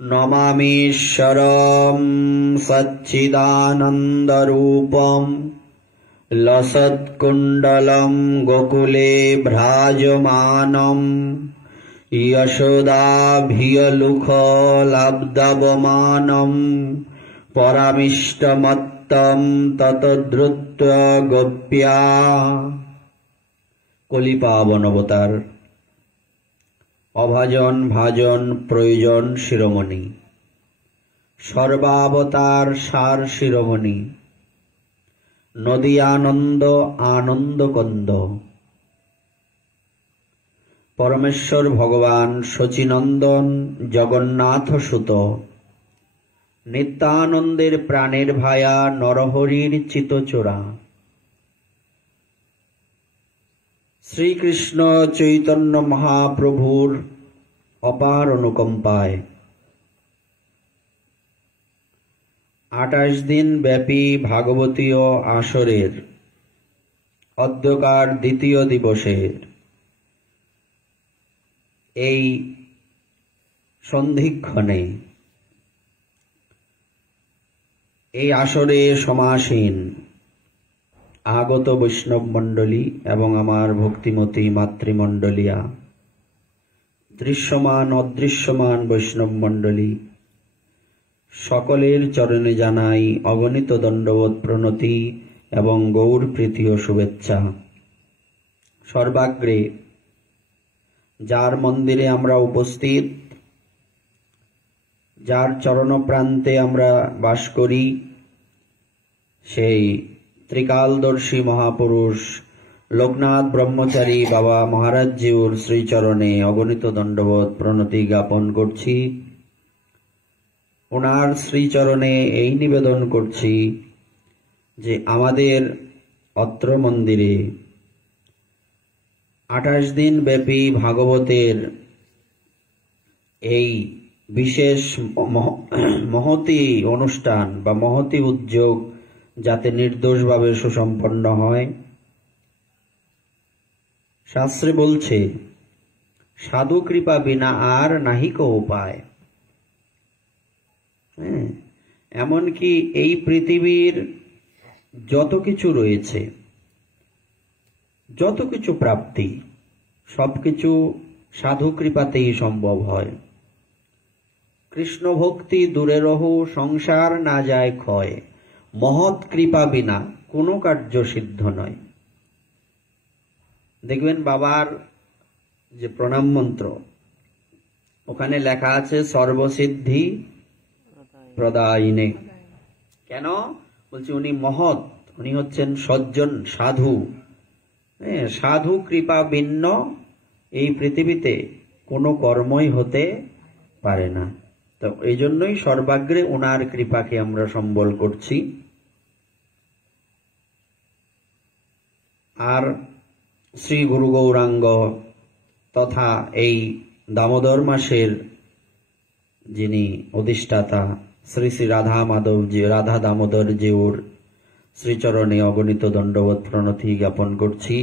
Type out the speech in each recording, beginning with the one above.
নমামীশ্বরম সচ্চিদানন্দরূপম লসৎকুণ্ডলম গোকুলে ভ্রাজমানম যশোদাভিয়লুখলাব্ধবমানম পরামিষ্টমত্তম ততদ্রুত্য গোপ্যা। কলিপাবন অবতার, অভাজন ভাজন প্রয়োজন শিরোমণি, সর্বাবতার সার শিরোমণি, নদী আনন্দ আনন্দ কন্দ। পরমেশ্বর ভগবান শচীনন্দন জগন্নাথ সুত, নিত্যানন্দের প্রাণের ভায়া নরহরির চিতচোরা। শ্রীকৃষ্ণ চৈতন্য মহাপ্রভুর অপার অনুকম্পায় 28 দিন ব্যাপী ভাগবতীয় আসরের অদ্যকার দ্বিতীয় দিবসের এই সন্ধিক্ষণে এই আসরে সমাসীন আগত বৈষ্ণব মণ্ডলী এবং আমার ভক্তিমতী মাতৃমণ্ডলিয়া, দৃশ্যমান অদৃশ্যমান বৈষ্ণব মণ্ডলী, সকলের চরণে জানাই অগণিত দণ্ডবোধ প্রণতি এবং গৌর প্রীতি ও শুভেচ্ছা। সর্বাগ্রে যার মন্দিরে আমরা উপস্থিত, যার চরণপ্রান্তে আমরা বাস করি, সেই ত্রিকালদর্শী মহাপুরুষ লোকনাথ ব্রহ্মচারী বাবা মহারাজ জিউর শ্রীচরণে অগণিত দণ্ডবোধ প্রণতি জ্ঞাপন করছি। ওনার শ্রীচরণে এই নিবেদন করছি যে আমাদের অত্র মন্দিরে 28 দিন ব্যাপী ভাগবতের এই বিশেষ মহতি অনুষ্ঠান বা মহতি উদ্যোগ যাতে নির্দোষভাবে সুসম্পন্ন হয়। শাস্ত্রে বলছে, সাধু কৃপা বিনা আর নাহিক উপায়। এমনকি এই পৃথিবীর যত কিছু রয়েছে, যত কিছু প্রাপ্তি, সবকিছু সাধু কৃপাতেই সম্ভব হয়। কৃষ্ণ ভক্তি দূরে রহু, সংসার না যায় ক্ষয়, মহৎ কৃপা বিনা কোনো কার্য সিদ্ধ নয়। দেখবেন বাবার যে প্রণাম মন্ত্র, ওখানে লেখা আছে সর্বসিদ্ধি প্রদায়িনে। কেন বলছি? উনি মহৎ, উনি হচ্ছেন সজ্জন, সাধু। সাধু কৃপা ভিন্ন এই পৃথিবীতে কোনো কর্মই হতে পারে না। তো এই জন্যই সর্বাগ্রে ওনার কৃপাকে আমরা সম্বল করছি। আর শ্রী গুরু গৌরাঙ্গ তথা এই দামোদর মাসের যিনি অধিষ্ঠাতা শ্রী শ্রী রাধা দামোদর জিউর শ্রীচরণে অগণিত দণ্ডবোধ প্রণতি জ্ঞাপন করছি।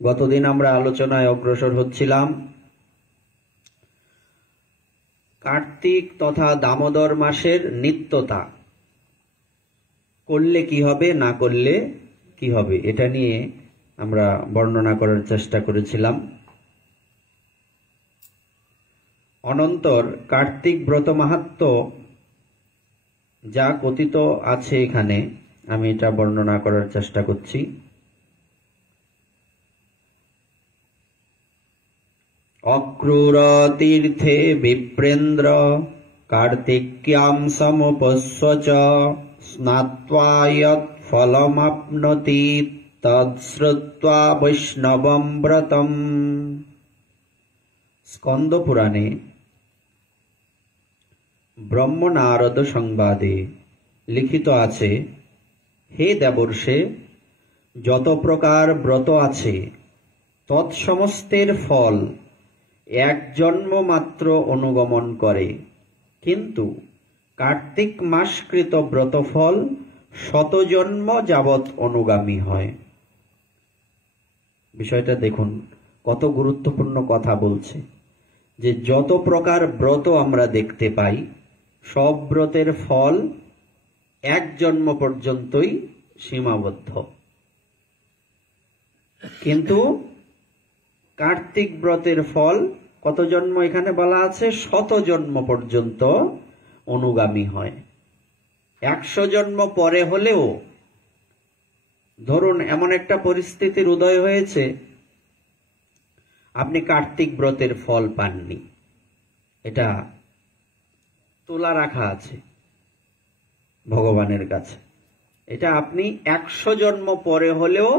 গতদিন আমরা আলোচনায় অগ্রসর হচ্ছিলাম কার্তিক তথা দামোদর মাসের নিত্যতা, করলে কি হবে, না করলে কি হবে, এটা নিয়ে আমরা বর্ণনা করার চেষ্টা করেছিলাম। অনন্তর কার্তিক ব্রত মাহাত্ম্য যা কথিত আছে এখানে, আমি এটা বর্ণনা করার চেষ্টা করছি। অক্রূর তীর্থে বিপ্রেন্দ্র কার্তিক্যাম সমুপস্য স্নাত্বা যৎ ফলমাপ্নোতি তৎশ্রুত্বা বৈষ্ণবম ব্রতম। স্কন্দ পুরাণে ব্রহ্ম নারদ সংবাদে লিখিত আছে, হে দেবর্ষে, যত প্রকার ব্রত আছে তৎসমস্তের ফল এক জন্ম মাত্র অনুগমন করে, কিন্তু কার্তিক মাসকৃত ব্রতফল শতজন্ম যাবৎ অনুগামী হয়। বিষয়টা দেখুন, কত গুরুত্বপূর্ণ কথা বলছে যে যত প্রকার ব্রত আমরা দেখতে পাই সব ব্রতের ফল এক জন্ম পর্যন্তই সীমাবদ্ধ, কিন্তু কার্তিক ব্রতের ফল কত জন্ম এখানে বলা আছে? 100 জন্ম পর্যন্ত অনুগামী হয়। 100 জন্ম পরে হলেও ধরুন এমন একটা পরিস্থিতির উদয় হয়েছে, আপনি কার্তিক ব্রতের ফল পাননি, এটা তোলা রাখা আছে ভগবানের কাছে, এটা আপনি 100 জন্ম পরে হলেও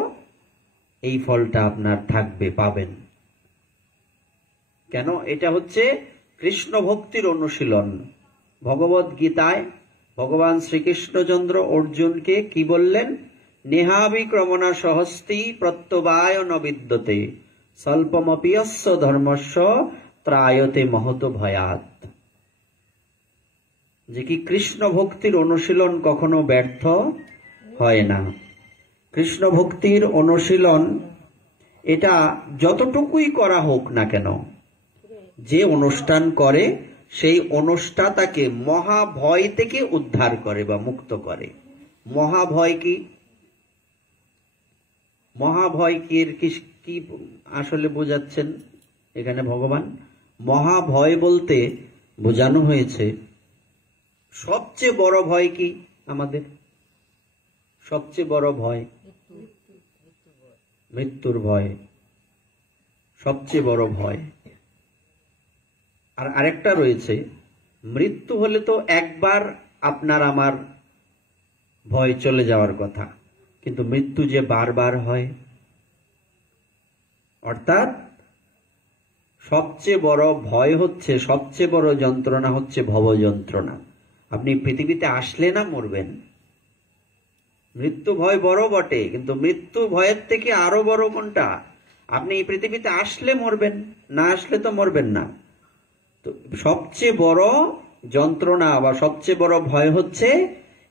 এই ফলটা আপনার থাকবে, পাবেন। কেন? এটা হচ্ছে কৃষ্ণ ভক্তির অনুশীলন। ভগবত গীতায় ভগবান শ্রীকৃষ্ণচন্দ্র অর্জুনকে কি বললেন? নেহাবিক্রমণা সহস্তি প্রত্যবায় ন বিদ্যতে স্বল্পমপিয়স্য ধর্মস্য ত্রায়তে মহত ভয়াৎ। যে কি কৃষ্ণ ভক্তির অনুশীলন কখনো ব্যর্থ হয় না। কৃষ্ণ ভক্তির অনুশীলন এটা যতটুকুই করা হোক না কেন, যে অনুষ্ঠান করে সেই অনুষ্ঠান তাকে মহাভয় থেকে উদ্ধার করে বা মুক্ত করে। মহাভয় কি? মহাভয় কি আসলে বোঝাচ্ছেন এখানে ভগবান? মহাভয় বলতে বোঝানো হয়েছে সবচেয়ে বড় ভয় কি? আমাদের সবচেয়ে বড় ভয় মৃত্যুর ভয়, সবচেয়ে বড় ভয়। আর আরেকটা রয়েছে, মৃত্যু হলে তো একবার আপনার আমার ভয় চলে যাওয়ার কথা, কিন্তু মৃত্যু যে বারবার হয়, অর্থাৎ সবচেয়ে বড় ভয় হচ্ছে, সবচেয়ে বড় যন্ত্রণা হচ্ছে ভব যন্ত্রণা। আপনি পৃথিবীতে আসলে না মরবেন। মৃত্যু ভয় বড় বটে, কিন্তু মৃত্যু ভয়ের থেকে আরো বড় কোনটা? আপনি এই পৃথিবীতে আসলে মরবেন, না আসলে তো মরবেন না। তো সবচেয়ে বড় যন্ত্রণা বা সবচেয়ে বড় ভয় হচ্ছে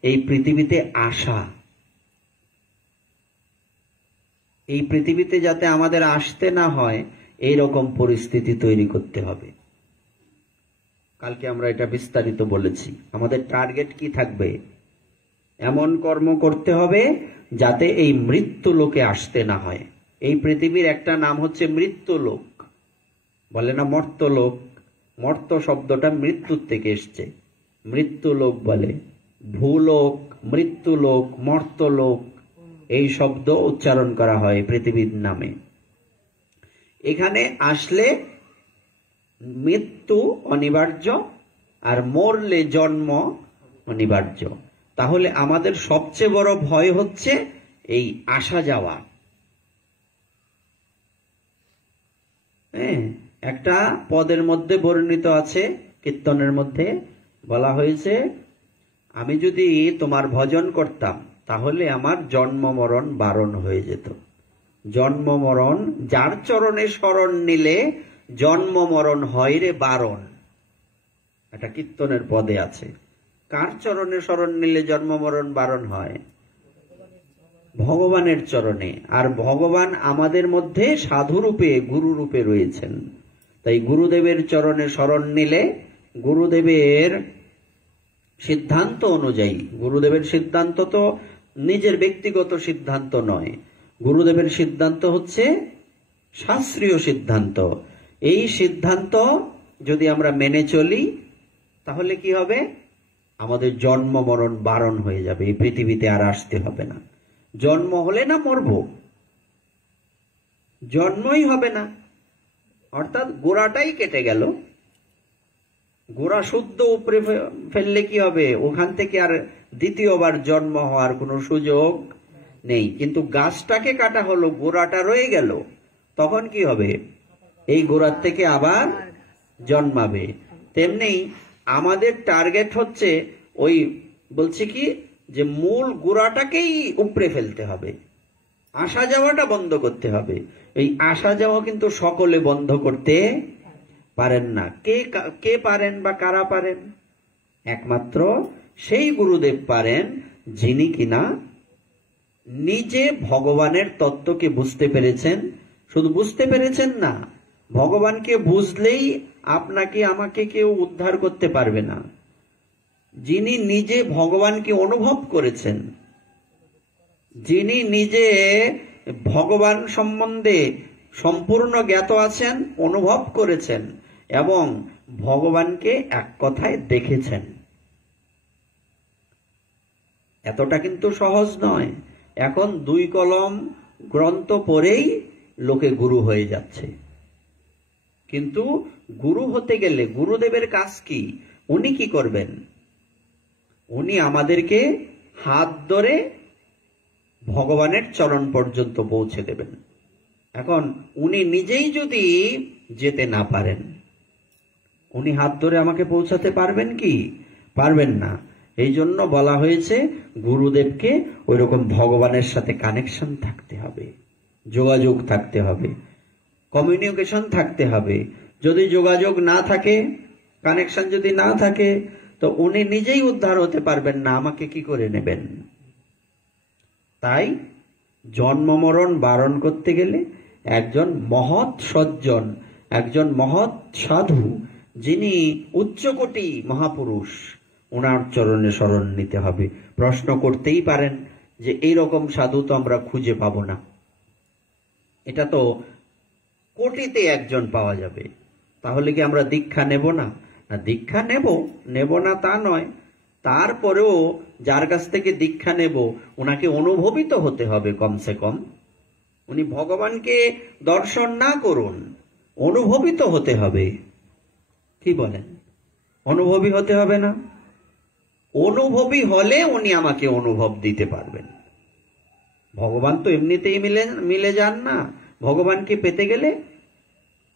এই পৃথিবীতে আসা। এই পৃথিবীতে যাতে আমাদের আসতে না হয় এই রকম পরিস্থিতি তৈরি করতে হবে। কালকে আমরা এটা বিস্তারিত বলেছি। আমাদের টার্গেট কি থাকবে? এমন কর্ম করতে হবে যাতে এই মৃত্যু লোকে আসতে না হয়। এই পৃথিবীর একটা নাম হচ্ছে মৃত্যু লোক, বলে না মর্তলোক। মর্ত শব্দটা মৃত্যুর থেকে এসছে, মৃত্যু লোক বলে। ভূলোক, মৃত্যুলোক, মর্তলোক এই শব্দ উচ্চারণ করা হয় পৃথিবীর নামে। এখানে আসলে মৃত্যু অনিবার্য, আর মরলে জন্ম অনিবার্য। তাহলে আমাদের সবচেয়ে বড় ভয় হচ্ছে এই আসা যাওয়া। একটা পদের মধ্যে বর্ণিত আছে, কীর্তনের মধ্যে বলা হয়েছে, আমি যদি তোমার ভজন করতাম তাহলে আমার জন্ম মরণ বারণ হয়ে যেত। জন্ম মরণ, যার চরণে শরণ নিলে জন্ম মরণ হয় রে বারণ। এটা কীর্তনের পদে আছে। কার চরণে শরণ নিলে জন্ম মরণ বারণ হয়? ভগবানের চরণে। আর ভগবান আমাদের মধ্যে সাধুরূপে, গুরুরূপে রয়েছেন। তাই গুরুদেবের চরণে শরণ নিলে গুরুদেবের সিদ্ধান্ত অনুযায়ী, গুরুদেবের সিদ্ধান্ত তো নিজের ব্যক্তিগত সিদ্ধান্ত নয়, গুরুদেবের সিদ্ধান্ত হচ্ছে শাস্ত্রীয় সিদ্ধান্ত। এই সিদ্ধান্ত যদি আমরা মেনে চলি তাহলে কি হবে? আমাদের জন্ম মরণ বারণ হয়ে যাবে, এই পৃথিবীতে আর আসতে হবে না। জন্ম হলে না মরব, জন্মই হবে না, অর্থাৎ গোড়াটাই কেটে গেল। গোড়া শুদ্ধ উপরে ফেললে কি হবে? ওখান থেকে আর দ্বিতীয়বার জন্ম হওয়ার কোনো সুযোগ নেই। কিন্তু গাছটাকে কাটা হলো, গোড়াটা রয়ে গেল, তখন কি হবে? এই গোড়ার থেকে আবার জন্মাবে। তেমনি আমাদের টার্গেট হচ্ছে ওই, বলছে কি, যে মূল গোড়াটাকেই উপড়ে ফেলতে হবে, আসা যাওয়াটা বন্ধ করতে হবে। এই আসা যাওয়া কিন্তু সকলে বন্ধ করতে পারেন না। কে পারেন বা কারা পারেন? একমাত্র সেই গুরুদেব পারেন যিনি কিনা নিজে ভগবানের তত্ত্বকে বুঝতে পেরেছেন। শুধু বুঝতে পেরেছেন না, ভগবানকে বুঝলেই আপনাকে আমাকে কেউ উদ্ধার করতে পারবে না। যিনি নিজে ভগবানকে অনুভব করেছেন, যিনি নিজে ভগবান সম্বন্ধে সম্পূর্ণ জ্ঞাত আছেন, অনুভব করেছেন এবং ভগবানকে এক কথায় দেখেছেন, এতটা কিন্তু সহজ নয়। এখন 2 কলম গ্রন্থ পড়েই লোকে গুরু হয়ে যাচ্ছে। কিন্তু গুরু হতে গেলে গুরুদেবের কাজ কি? উনি কি করবেন? উনি আমাদেরকে হাত ধরে ভগবানের চরণ পর্যন্ত পৌঁছে দেবেন। এখন উনি নিজেই যদি যেতে না পারেন, উনি হাত ধরে আমাকে পৌঁছাতে পারবেন কি? পারবেন না। এই জন্য বলা হয়েছে গুরুদেবকে ওইরকম ভগবানের সাথে কানেকশন থাকতে হবে, যোগাযোগ থাকতে হবে, কমিউনিকেশন থাকতে হবে। যদি যোগাযোগ না থাকে, কানেকশন যদি না থাকে, তো উনি নিজেই উদ্ধার হতে পারবেন না, আমাকে কি করে নেবেন? তাই জন্ম মরণ বারণ করতে গেলে একজন মহৎ সজ্জন, একজন মহৎ সাধু, যিনি উচ্চকোটি মহাপুরুষ, ওনার চরণে শরণ নিতে হবে। প্রশ্ন করতেই পারেন যে এইরকম সাধু তো আমরা খুঁজে পাবো না, এটা তো কোটিতে একজন পাওয়া যাবে, তাহলে কি আমরা দীক্ষা নেব না? না, দীক্ষা নেব না তা নয়, তারপরেও যার কাছ থেকে দীক্ষা নেব ওনাকে অনুভবিত হতে হবে। কমসে কম উনি ভগবানকে দর্শন না করুন, অনুভবিত হতে হবে। কি বলেন? অনুভবী হতে হবে না? অনুভবী হলে উনি আমাকে অনুভব দিতে পারবেন। ভগবান তো এমনিতেই মিলে যান না। ভগবানকে পেতে গেলে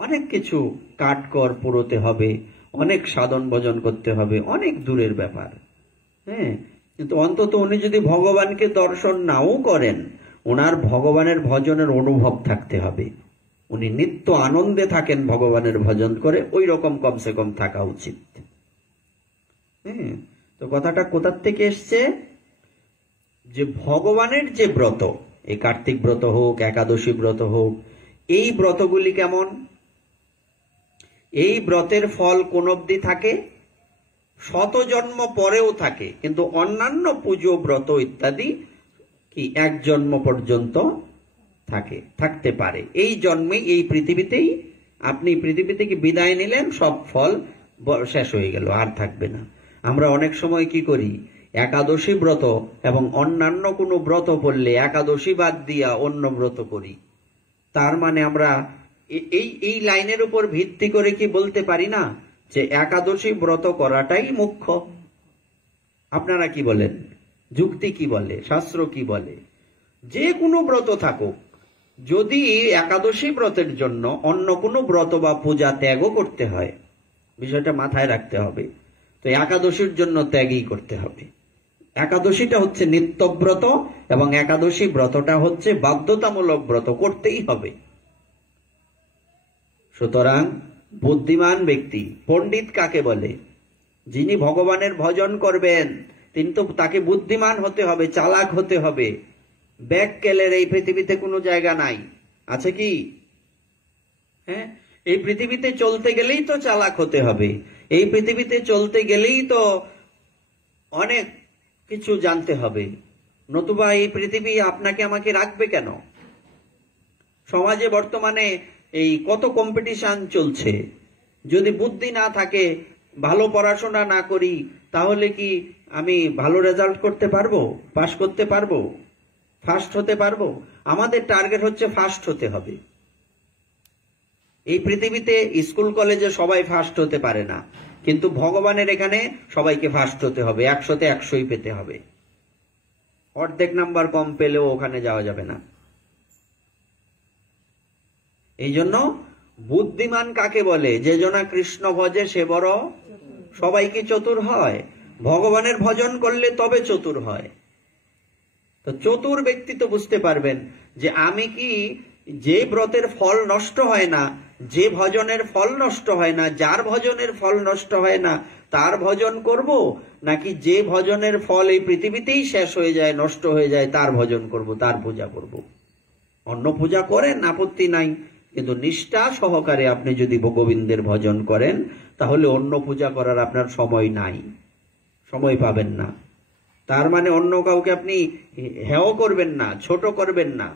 অনেক কিছু কাঠকর পুরোতে হবে, অনেক সাধন ভজন করতে হবে, অনেক দূরের ব্যাপার। হ্যাঁ, কিন্তু অন্তত উনি যদি ভগবানকে দর্শন নাও করেন, ওনার ভগবানের ভজনের অনুভব থাকতে হবে। উনি নিত্য আনন্দে থাকেন ভগবানের ভজন করে, ওই রকম কমসে কম থাকা উচিত। হ্যাঁ, তো কথাটা কোথার থেকে এসছে? যে ভগবানের যে ব্রত, এই কার্তিক ব্রত হোক, একাদশী ব্রত হোক, এই ব্রতগুলি কেমন? এই ব্রতের ফল কোন অবধি থাকে? 100 জন্ম পরেও থাকে। কিন্তু অন্যান্য পুজো, ব্রত ইত্যাদি কি 1 জন্ম পর্যন্ত থাকতে পারে। এই জন্মে, এই পৃথিবীতেই আপনি পৃথিবী থেকে বিদায় নিলেন, সব ফল শেষ হয়ে গেল, আর থাকবে না। আমরা অনেক সময় কি করি? একাদশী ব্রত এবং অন্যান্য কোনো ব্রত পড়লে একাদশী বাদ দিয়া অন্য ব্রত করি। তার মানে আমরা এই লাইনের উপর ভিত্তি করে কি বলতে পারি না যে একাদশী ব্রত করাটাই মুখ্য? আপনারা কি বলেন? যুক্তি কি বলে? শাস্ত্র কি বলে? যে কোনো ব্রত থাকুক, যদি একাদশী ব্রতের জন্য অন্য কোনো ব্রত বা পূজা ত্যাগও করতে হয়, বিষয়টা মাথায় রাখতে হবে। তো একাদশীর জন্য ত্যাগই করতে হবে। একাদশীটা হচ্ছে নিত্যব্রত এবং একাদশী ব্রতটা হচ্ছে বাধ্যতামূলক ব্রত, করতেই হবে। সুতরাং বুদ্ধিমান ব্যক্তি, পণ্ডিত কাকে বলে? যিনি ভগবানের ভজন করবেন, তিনি তো, তাকে বুদ্ধিমান হতে হবে, চালাক হতে হবে। ব্যাককেলের এই পৃথিবীতে কোনো জায়গা নাই, আছে কি? হ্যাঁ, এই পৃথিবীতে চলতে গেলেই তো চালাক হতে হবে। এই পৃথিবীতে চলতে গেলেই তো অনেক কিছু জানতে হবে, নতুবা এই পৃথিবী আপনাকে আমাকে রাখবে কেন? সমাজে বর্তমানে এই কত কম্পিটিশন চলছে। যদি বুদ্ধি না থাকে, ভালো পড়াশোনা না করি, তাহলে কি আমি ভালো রেজাল্ট করতে পারবো? পাশ করতে পারবো? ফার্স্ট হতে পারবো? আমাদের টার্গেট হচ্ছে ফার্স্ট হতে হবে। এই পৃথিবীতে স্কুল কলেজে সবাই ফার্স্ট হতে পারে না, কিন্তু ভগবানের এখানে সবাইকে ফার্স্ট হতে হবে, 100তে 100ই পেতে হবে। অর্ধেক নাম্বার কম পেলেও ওখানে যাওয়া যাবে না। এই জন্য বুদ্ধিমান কাকে বলে? যে জনা কৃষ্ণ ভজে সে বড়। সবাই কি চতুর হয়? ভগবানের ভজন করলে তবে চতুর হয়। তো চতুর ব্যক্তি তো বুঝতে পারবেন যে আমি কি, যে ব্রতের ফল নষ্ট হয় না, যে ভজনের ফল নষ্ট হয় না, যার ভজনের ফল নষ্ট হয় না, তার ভজন করব, নাকি যে ভজনের ফল এই পৃথিবীতেই শেষ হয়ে যায়, নষ্ট হয়ে যায়, তার ভজন করব, তার পূজা করব? অন্য পূজা করেন, আপত্তি নাই, কিন্তু নিষ্ঠা সহকারে আপনি যদি গোবিন্দের ভজন করেন তাহলে অন্য পূজা করার আপনার সময় নাই, সময় পাবেন না। তার মানে অন্য কাউকে আপনি হেয় করবেন না, ছোট করবেন না।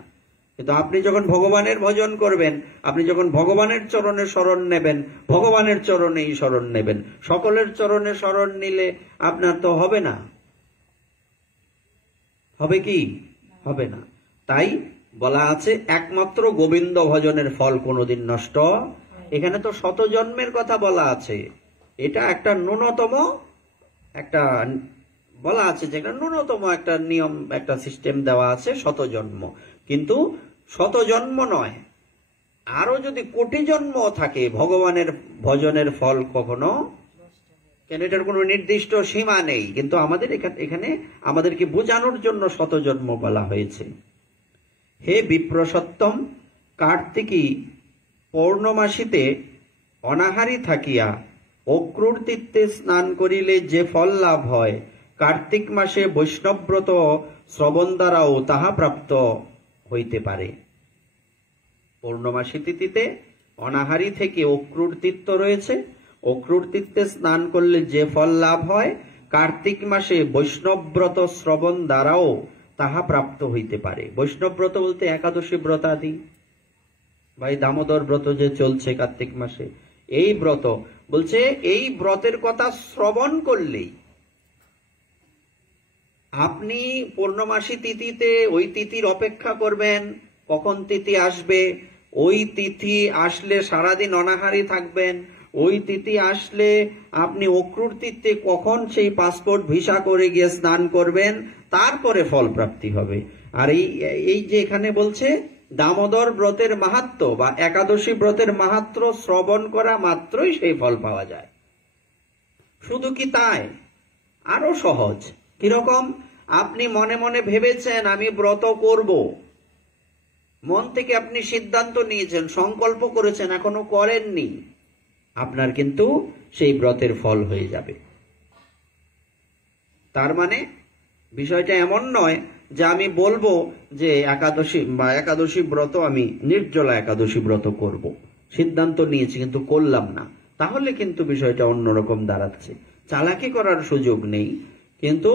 কিন্তু আপনি যখন ভগবানের ভজন করবেন, আপনি যখন ভগবানের চরণে শরণ নেবেন, ভগবানের চরণেই শরণ নেবেন। সকলের চরণে শরণ নিলে আপনার তো হবে না, হবে কি? হবে না। তাই বলা আছে একমাত্র গোবিন্দ ভজনের ফল কোনোদিন নষ্ট। এখানে তো শত জন্মের কথা বলা আছে, এটা একটা ন্যূনতম একটা বলা আছে যে একটা ন্যূনতম একটা নিয়ম, একটা সিস্টেম দেওয়া আছে, শত জন্ম। কিন্তু শত জন্ম নয়, আরো যদি কোটি জন্ম থাকে ভগবানের ভজনের ফল কখনো, কেন এটার কোনো নির্দিষ্ট সীমা নেই। কিন্তু আমাদের এখানে আমাদেরকে বোঝানোর জন্য শত জন্ম বলা হয়েছে। হে বিপ্রসত্তম, কার্তিকী পৌর্ণমাসীতে অনাহারী থাকিয়া অক্রূরতীর্থে স্নান করিলে যে ফল লাভ হয়, কার্তিক মাসে বৈষ্ণবব্রত শ্রবণ দ্বারাও তাহা প্রাপ্ত হইতে পারে। পৌর্ণমাসী তিথিতে অনাহারী থেকে অক্রূর তীর্থ রয়েছে, অক্রূর তীর্থে স্নান করলে যে ফল লাভ হয়, কার্তিক মাসে বৈষ্ণবব্রত শ্রবণ দ্বারাও তাহা প্রাপ্ত হইতে পারে। বৈষ্ণবব্রত বলতে একাদশী ব্রত আদি, ভাই দামোদর ব্রত যে চলছে কার্তিক মাসে, এই ব্রত বলছে, এই ব্রতের কথা শ্রবণ করলেই আপনি পূর্ণমাসী তিথিতে ওই তিথির অপেক্ষা করবেন কখন তিথি আসবে। ওই তিথি আসলে সারাদিন অনাহারী থাকবেন। ওই তিথি আসলে আপনি অক্রূর তীর্থে কখন সেই পাসপোর্ট ভিসা করে গিয়ে স্নান করবেন, তারপরে ফল প্রাপ্তি হবে। আর এই যে এখানে বলছে দামোদর ব্রতের মাহাত্ম্য বা একাদশী ব্রতের মাহাত্ম্য শ্রবণ করা মাত্রই সেই ফল পাওয়া যায়। শুধু কি তাই, আরো সহজ। কিরকম? আপনি মনে মনে ভেবেছেন আমি ব্রত করব, মন থেকে আপনি সিদ্ধান্ত নিয়েছেন, সংকল্প করেছেন, এখনো করেননি, আপনার কিন্তু সেই ব্রতের ফল হয়ে যাবে। তার মানে বিষয়টা এমন নয় যে আমি বলবো যে একাদশী ব্রত আমি নির্জলা একাদশী ব্রত করব, সিদ্ধান্ত নিয়েছি কিন্তু করলাম না, তাহলে কিন্তু বিষয়টা অন্যরকম দাঁড়াচ্ছে। চালাকি করার সুযোগ নেই, কিন্তু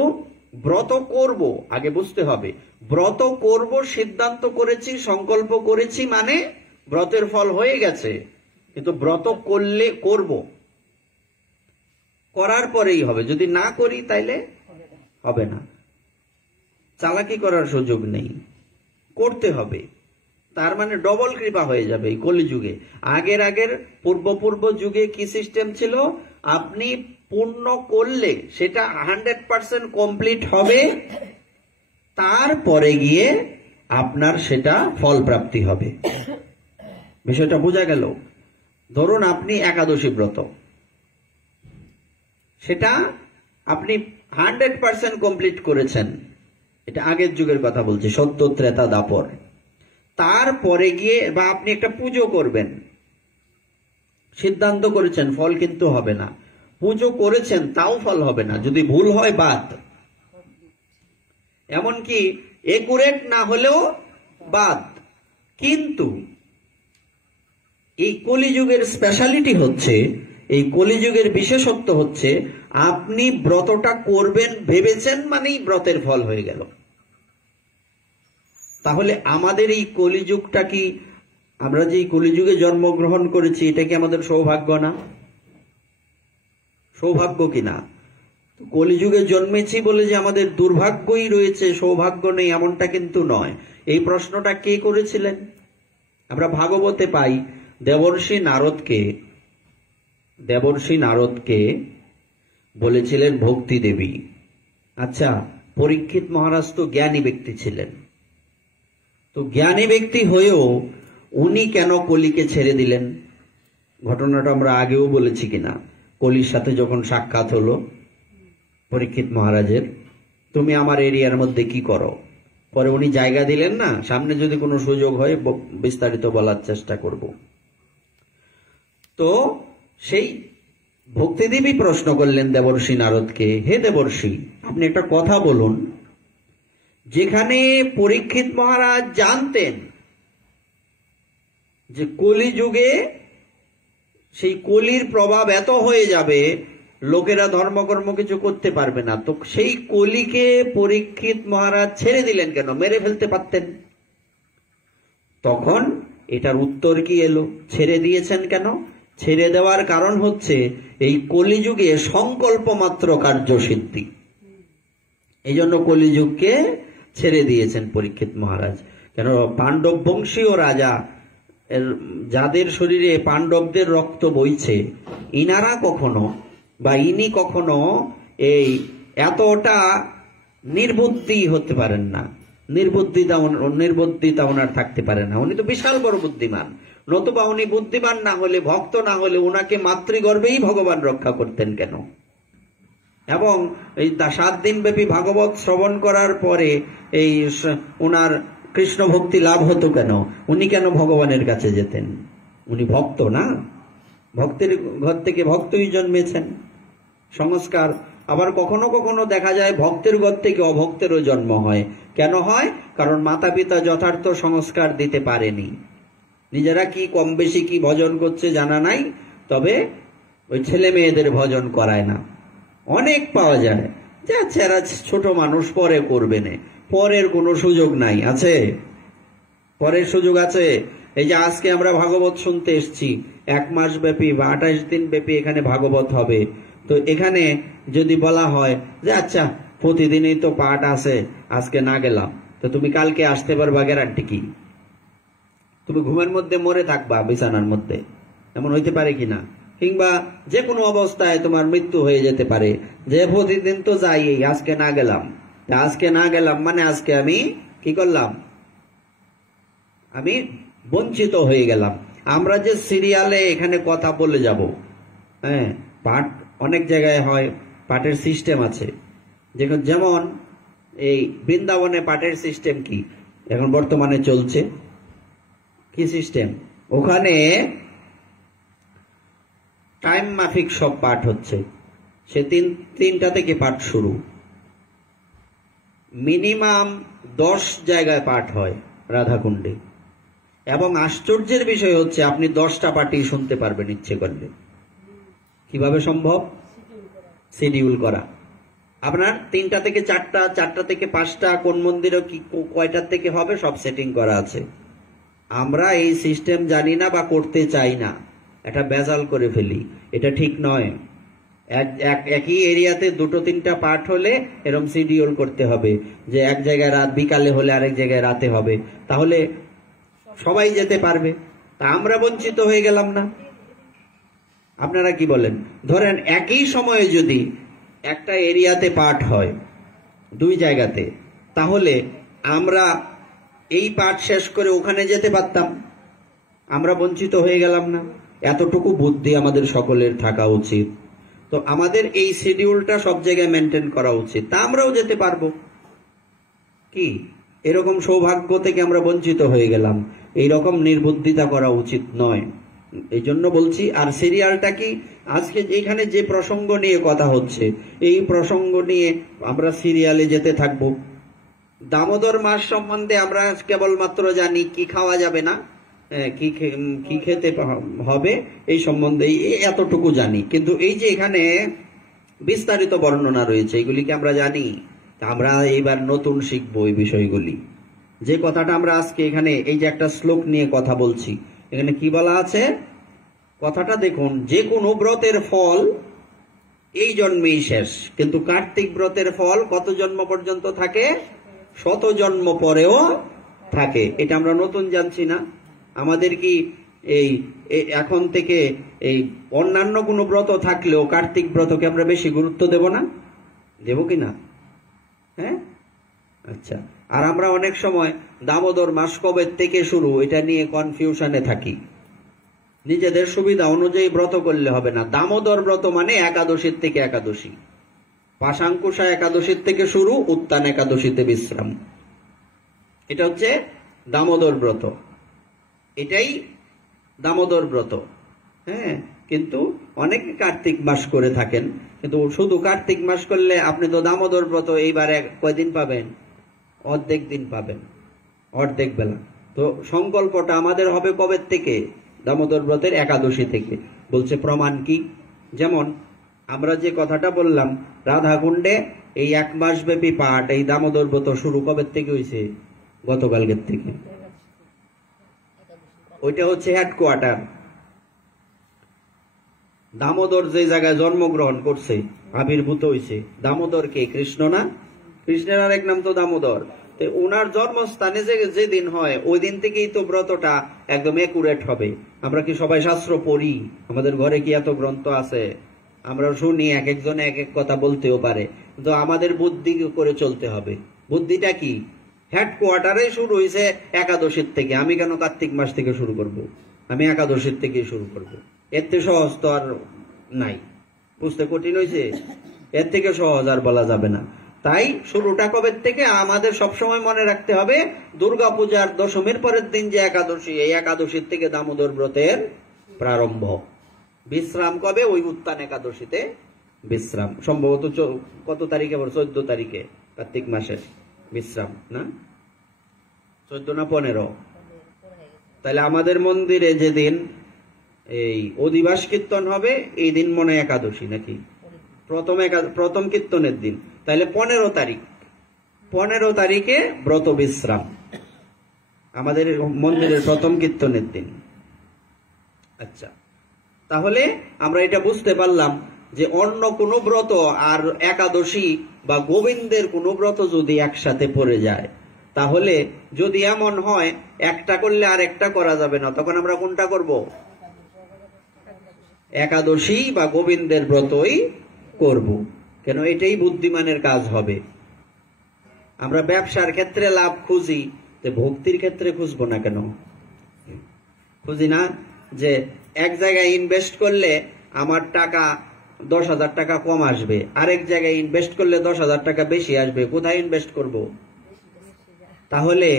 ব্রত করব আগে বুঝতে হবে। ব্রত করব সিদ্ধান্ত করেছি, সংকল্প করেছি, মানে ব্রতের ফল হয়ে গেছে। কিন্তু ব্রত করলে করব, করার পরেই হবে, যদি না করি তাইলে হবে না। চালাকি করার সুযোগ নেই, করতে হবে। তার মানে ডবল কৃপা হয়ে যাবে এই কলিযুগে। আগের পূর্ব যুগে কি সিস্টেম ছিল? আপনি পূর্ণ করলে সেটা 100% কমপ্লিট হবে, তারপরে গিয়ে আপনার সেটা ফল প্রাপ্তি হবে। বিষয়টা বোঝা গেল? ধরুন আপনি একাদশী ব্রত, সেটা আপনি 100% কমপ্লিট করেছেন, এটা আগের যুগের কথা বলছি, সত্য ত্রেতা দাপর। তারপরে গিয়ে বা আপনি একটা পুজো করবেন, সিদ্ধান্ত করেছেন, ফল কিন্তু হবে না। পুজো করেছেন তাও ফল হবে না, যদি ভুল হয় বাদ, এমনকি একুরেট না হলেও বাদ। কিন্তু এই কলিযুগের স্পেশালিটি হচ্ছে, এই কলিযুগের বিশেষত্ব হচ্ছে, আপনি ব্রতটা করবেন ভেবেছেন মানেই ব্রতের ফল হয়ে গেল। তাহলে আমাদের এই কলিযুগটা কি, আমরা যে এই কলিযুগে জন্মগ্রহণ করেছি, এটা কি আমাদের সৌভাগ্য না? সৌভাগ্য কিনা? কলিযুগে জন্মেছি বলে যে আমাদের দুর্ভাগ্যই রয়েছে, সৌভাগ্য নেই, এমনটা কিন্তু নয়। এই প্রশ্নটা কে করেছিলেন? আমরা ভাগবতে পাই দেবর্ষি নারদকে বলেছিলেন ভক্তি দেবী। আচ্ছা, পরীক্ষিত মহারাজ তো জ্ঞানী ব্যক্তি ছিলেন, তো জ্ঞানী ব্যক্তি হয়েও উনি কেন কলিকে ছেড়ে দিলেন? ঘটনাটা আমরা আগেও বলেছি কিনা, কলির সাথে যখন সাক্ষাৎ হলো পরীক্ষিত মহারাজের, তুমি আমার এরিয়ার মধ্যে কি করো? পরে উনি জায়গা দিলেন না, সামনে যদি কোনো সুযোগ হয় বিস্তারিত বলার চেষ্টা করব। তো সেই ভক্তিদেবী প্রশ্ন করলেন দেবর্ষি নারদকে, হে দেবর্ষি, আপনি একটা কথা বলুন, যেখানে পরীক্ষিত মহারাজ জানতেন যে কলিযুগে সেই কলির প্রভাব এত হয়ে যাবে, লোকেরা ধর্মকর্ম কিছু করতে পারবে না। তো সেই কলিকে পরীক্ষিত মহারাজ ছেড়ে দিলেন কেন? মেরে ফেলতে পারতেন। তখন এটার উত্তর কি এলো? ছেড়ে দিয়েছেন কেন? ছেড়ে দেওয়ার কারণ হচ্ছে এই কলিযুগে সংকল্প মাত্র কার্যসিদ্ধি। এই জন্য কলিযুগকে ছেড়ে দিয়েছেন পরীক্ষিত মহারাজ। কেন? পাণ্ডব বংশীয় রাজা, যাদের শরীরে পাণ্ডবদের রক্ত বইছে, ইনারা কখনো বা ইনি কখনো এই এতটা নির্বুদ্ধি হতে পারেন না। নির্বুদ্ধিতা ওনার থাকতে পারে না। উনি তো বিশাল বড় বুদ্ধিমান। নতুবা উনি বুদ্ধিমান না হলে, ভক্ত না হলে উনাকে মাতৃগর্ভেই ভগবান রক্ষা করতেন কেন? এবং এই 7 দিন ব্যাপী ভাগবত শ্রবণ করার পরে এই উনার কৃষ্ণ ভক্তি লাভ হতো কেন? উনি কেন ভগবানের কাছে যেতেন? উনি ভক্ত না? ভক্তের ঘর থেকে ভক্তই জন্মেছেন। সংস্কার আবার কখনো কখনো দেখা যায় ভক্তের ঘর থেকে অভক্তেরও জন্ম হয়। কেন হয়? কারণ মাতা পিতা যথার্থ সংস্কার দিতে পারেনি। নিজেরা কি কম বেশি কি ভজন করছে জানা নাই, তবে ওই ছেলে মেয়েদের ভজন করায় না। অনেক পাওয়া যায় যে আচ্ছা এরা ছোট মানুষ, পরে করবে না, পরের কোনো সুযোগ নাই। আছে? পরের সুযোগ আছে। এই যে আজকে আমরা ভাগবত শুনতে এসছি, 1 মাস ব্যাপী বা 28 দিন ব্যাপী এখানে ভাগবত হবে। তো এখানে যদি বলা হয় যে আচ্ছা প্রতিদিনই তো পাঠ আছে, আজকে না গেলাম, তো তুমি কালকে আসতে পারবা, গ্যারান্টি কি? তুমি ঘুমের মধ্যে মরে থাকবা বিছানার মধ্যে, এমন হইতে পারে কিনা? কিংবা যে কোনো অবস্থায় তোমার মৃত্যু হয়ে যেতে পারে। যে প্রতিদিন তো যাই, আজকে না গেলাম, আজকে না গেলাম মানে আজকে আমি কি করলাম? আমি বঞ্চিত হয়ে গেলাম। আমরা যে সিরিয়ালে এখানে কথা বলে যাব, হ্যাঁ, পাঠ অনেক জায়গায় হয়, পাঠের সিস্টেম আছে। যেমন এই বৃন্দাবনে পাঠের সিস্টেম কি এখন বর্তমানে চলছে? কি সিস্টেম? ওখানে টাইম মাফিক সব পাঠ হচ্ছে। সে 3টা থেকে পাঠ শুরু। মিনিমাম 10 জায়গায় পাঠ হয় রাধাকুণ্ডে। এবং আশ্চর্যের বিষয় হচ্ছে আপনি 10টা পাঠই শুনতে পারবেন ইচ্ছে করলে। কিভাবে সম্ভব? শিডিউল করা। আপনার 3টা থেকে 4টা, 4টা থেকে 5টা, কোন মন্দিরে কি কয়টার থেকে হবে সব সেটিং করা আছে। আমরা এই সিস্টেম জানি না বা করতে চাই না, এটা বেজাল করে ফেলি। এটা ঠিক নয়। একই এরিয়াতে 2-3টা পাঠ হলে এরকম শিডিউল করতে হবে যে এক জায়গায় রাত বিকালে হলে আরেক জায়গায় রাতে হবে, তাহলে সবাই যেতে পারবে। তা আমরা বঞ্চিত হয়ে গেলাম না? আপনারা কি বলেন? ধরেন একই সময়ে যদি একটা এরিয়াতে পাঠ হয় 2 জায়গাতে, তাহলে আমরা এই পাঠ শেষ করে ওখানে যেতে পারতাম। আমরা বঞ্চিত হয়ে গেলাম না? এতটুকু বুদ্ধি আমাদের সকলের থাকা উচিত। তো আমাদের এই শিডিউলটা সব জায়গায় মেনটেন করা উচিত, তা আমরাও যেতে পারবো। কি এরকম সৌভাগ্য থেকে আমরা বঞ্চিত হয়ে গেলাম? এইরকম নির্বুদ্ধিতা করা উচিত নয়। এই জন্য বলছি। আর সিরিয়ালটা কি? আজকে এখানে যে প্রসঙ্গ নিয়ে কথা হচ্ছে, এই প্রসঙ্গ নিয়ে আমরা সিরিয়ালে যেতে থাকবো। দামোদর মাস সম্বন্ধে আমরা কেবলমাত্র জানি কি খাওয়া যাবে না, কি খেতে হবে, এই সম্বন্ধে এতটুকু জানি। কিন্তু এই যে এখানে বিস্তারিত বর্ণনা রয়েছে, এগুলিকে আমরা জানি। আমরা এইবার নতুন শিখবো এই বিষয়গুলি। যে কথাটা আমরা আজকে এখানে এই যে একটা শ্লোক নিয়ে কথা বলছি, এখানে কি বলা আছে কথাটা দেখুন। যে কোনো ব্রতের ফল এই জন্মেই শেষ, কিন্তু কার্তিক ব্রতের ফল কত জন্ম পর্যন্ত থাকে? 100 জন্ম পরেও থাকে। এটা আমরা নতুন জানছি না। আমাদের কি এই এখন থেকে এই অন্যান্য কোনো ব্রত থাকলেও কার্তিক ব্রতকে আমরা বেশি গুরুত্ব দেব না? দেব কি না? হ্যাঁ, আচ্ছা। আর আমরা অনেক সময় দামোদর মাস কবে থেকে শুরু এটা নিয়ে কনফিউশনে থাকি। নিজেদের সুবিধা অনুযায়ী ব্রত করলে হবে না। দামোদর ব্রত মানে একাদশীর থেকে একাদশী, পাশাঙ্কুশা একাদশীর থেকে শুরু, উত্তান একাদশীতে বিশ্রাম। এটা হচ্ছে দামোদর ব্রত, এটাই দামোদর ব্রত। হ্যাঁ, কিন্তু অনেকে কার্তিক মাস করে থাকেন, কিন্তু শুধু কার্তিক মাস করলে আপনি তো দামোদর ব্রত এইবার কয়দিন পাবেন? অর্ধেক দিন পাবেন, অর্ধেক বেলা। তো সংকল্পটা আমাদের হবে কবে থেকে? দামোদর ব্রতের একাদশী থেকে। বলছে প্রমাণ কি? যেমন আমরা যে কথাটা বললাম, রাধাকুণ্ডে এই 1 মাস ব্যাপী পাঠ, এই দামোদর ব্রত শুরু কবে থেকে হয়েছে? গতকালকের থেকে। ওইটা হচ্ছে হেডকোয়ার্টার। দামোদর যে জায়গায় জন্মগ্রহণ করছে, আবির্ভূত হয়েছে, দামোদর কে? কৃষ্ণ না? কৃষ্ণের আরেক নাম তো দামোদর। ওনার জন্মস্থানে যে দিন হয়, ওই দিন থেকেই তো ব্রতটা একদম একুরেট হবে। আমরা কি সবাই শাস্ত্র পড়ি? আমাদের ঘরে কি এত গ্রন্থ আছে? আমরা শুনি, এক একজনে এক এক কথা বলতেও পারে, কিন্তু আমাদের বুদ্ধি করে চলতে হবে। বুদ্ধিটা কি? হেডকোয়ার্টারে শুরু হয়েছে একাদশীর থেকে, আমি কেন কার্তিক মাস থেকে শুরু করব? আমি একাদশীর থেকে শুরু করব। এর থেকে সহজ তো আর নাই। বুঝতে কঠিন হয়েছে? এর থেকে সহজ আর বলা যাবে না। তাই শুরুটা কবে থেকে আমাদের সবসময় মনে রাখতে হবে, দুর্গাপূজার দশমীর পরের দিন যে একাদশী, এই একাদশীর থেকে দামোদর ব্রতের প্রারম্ভ। বিশ্রাম কবে? ওই উত্তান একাদশীতে বিশ্রাম। সম্ভবত কত তারিখে? 14 তারিখে কার্তিক মাসের বিশ্রাম, না 14 না 15? তাহলে আমাদের মন্দিরে যেদিন এই অধিবাস কীর্তন হবে, এই দিন মনে একাদশী নাকি? প্রথম কীর্তনের দিন। তাহলে 15 তারিখ, 15 তারিখে ব্রত বিশ্রাম আমাদের মন্দিরের প্রথম কীর্তনের দিন। আচ্ছা, তাহলে আমরা এটা বুঝতে পারলাম যে অন্য কোন ব্রত আর একাদশী বা গোবিন্দের কোন ব্রত যদি একসাথে পড়ে যায়, তাহলে যদি এমন হয় একটা করলে আর একটা করা যাবে না, তখন আমরা কোনটা করব? একাদশী বা গোবিন্দের ব্রতই করব। কেন? এটাই বুদ্ধিমানের কাজ হবে। আমরা ব্যবসার ক্ষেত্রে লাভ খুঁজি, ভক্তির ক্ষেত্রে খুঁজবো না কেন? খুঁজি না যে এক জায়গায় ইনভেস্ট করলে আমার টাকা 10,000 টাকা কম আসবে, আরেক জায়গায় ইনভেস্ট করলে 10,000 টাকা বেশি আসবে, কোথায় ইনভেস্ট করব? তাহলে